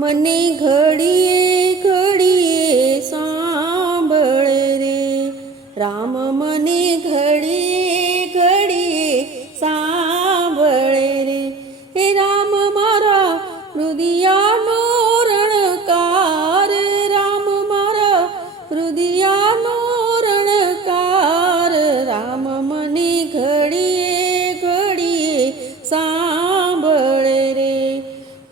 મને ઘડીએ ઘડીએ સાંભળે રે, રામ મને ઘડીએ ઘડીએ સાંભળે રે. હે રામ મારા હૃદયાનો રણકાર, રામ મારા હૃદયાનો રણકાર, રામ મને ઘડીએ ઘડીએ સાંભળે રે.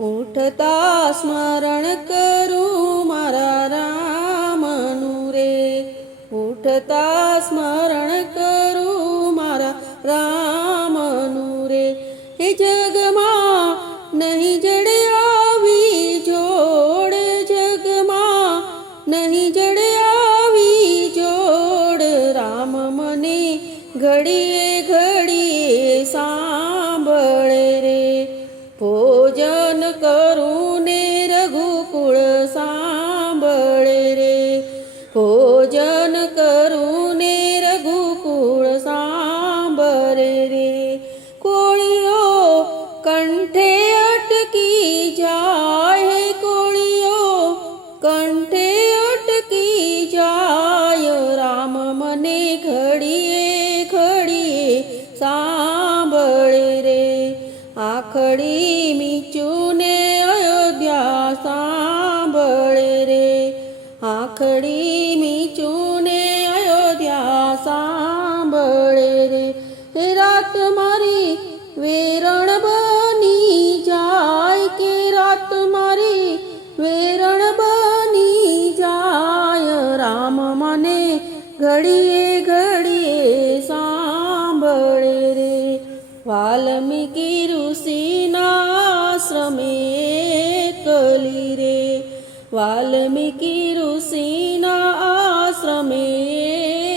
ઉઠતા સ્મરણ કરું મારા રામનું રે, ઉઠતા સ્મરણ કરું મારા રામનું રે. હે જગમાં નહીં જડે આવી જોડ, જગમાં નહીં જડે આવી જોડ, રામ મને ઘડીએ ઘડીએ સાંભળે રે. ભોજન કરું ને રઘુકુળ સાંભળે રે, ભોજન કરું ને રઘુકુળ સાંભળે રે. કોળીઓ કંઠે અટકી જાય, કોળીઓ કંઠે અટકી જાય, રામ મને ઘડીએ ઘડીએ સાંભળે રે. આખડી મીચું ને અયોધ્યા સાંભળે રે, આખડી મીચું ને અયોધ્યા સાંભળે રે. હે રાત મારી વેરણ બની જાય, કે રાત મારી વેરણ બની જાય, રામ મને ઘડીએ ઘડીએ સાંભળે રે. વાલ્મીકી ઋષિના આશ્રમે એકલી રે, વાલ્મીકી ઋષિના આશ્રમે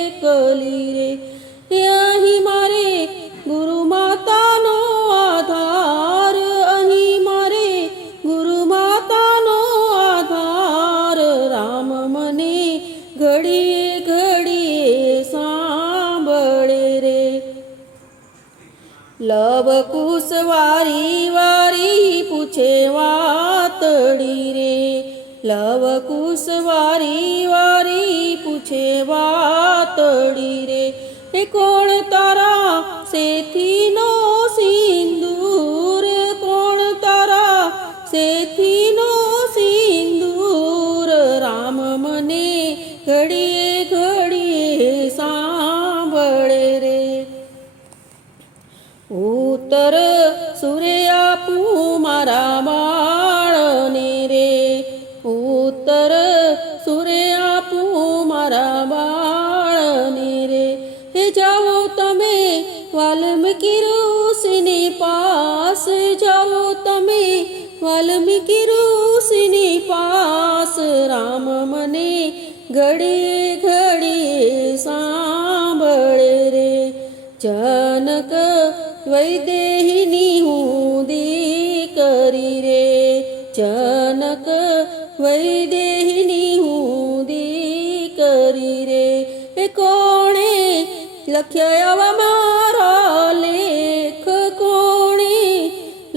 એકલી રે. અહીં મારે ગુરુ માતાનો આધાર, અહીં મારે ગુરુ માતાનો આધાર, રામ મને ઘડીએ ઘડીએ સાંભળે રે. લવ કુશ વારી વારી પૂછે વાતડી રે, લવ કુશ વારી વારી પૂછે વાતડી રે. એ કોણ તારા શેથીનો સિંદૂર, કોણ તારા શેથીનો સિંદૂર, રામ મને ઘડીએ ઘડીએ સાંભળે રે. ઉત્તર સૂર્ય આપું મારા બાળને રે, ઉત્તર સૂર્ય આપું મારા બાળને રે. હે જાઓ તમે વાલ્મીકી ઋષિની પાસ, જાઓ તમે વાલ્મીકી ઋષિની પાસ, રામ મને ઘડીએ ઘડીએ સાંભળે રે. જનક વૈદેહીની હું દીકરી રે, જનક વૈદેહીની હું દીકરી રે. એ કોણે લખ્યા આવા મારા લેખ, કોણે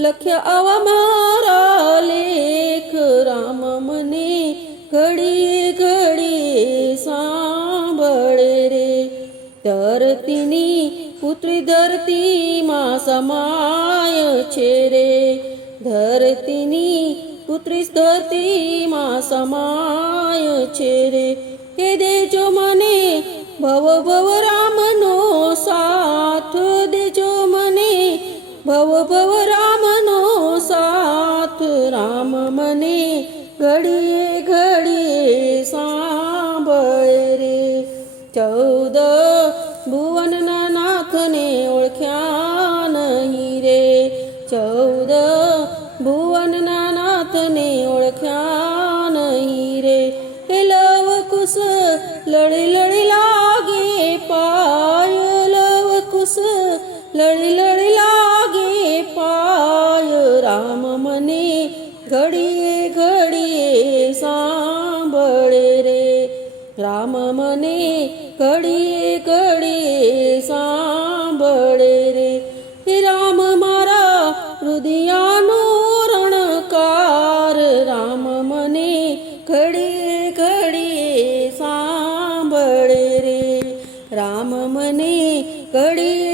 લખ્યા આવા મારા લેખ, રામ મને ઘડીએ ઘડીએ સાંભળે રે. ધરતીની પુત્રી ધરતીમાં સમાય છે રે, ધરતીની પુત્રી ધરતીમાં સમાય છે રે. હે દેજો મને ભવ ભવ રામનો સાથ, દેજો મને ભવ ભવ રામનો સાથ, રામ મને ઘડીએ ઘડીએ સાંભળે રે. 14 ભુવનના નાથને ઓળખ્યા નહીં રે, 14 ભુવનના નાથને ઓળખ્યા નહીં રે. હે લવ કુશ લડી લડી લાગે પાય, લવ કુશ લડી લડી લાગે પાય, રામ મને ઘડીએ ઘડીએ સાંભળે રે, રામ મને ઘડીએ ઘડીએ સાંભળે રે. રામ મારા હૃદયાનો રણકાર, રામ મને કડી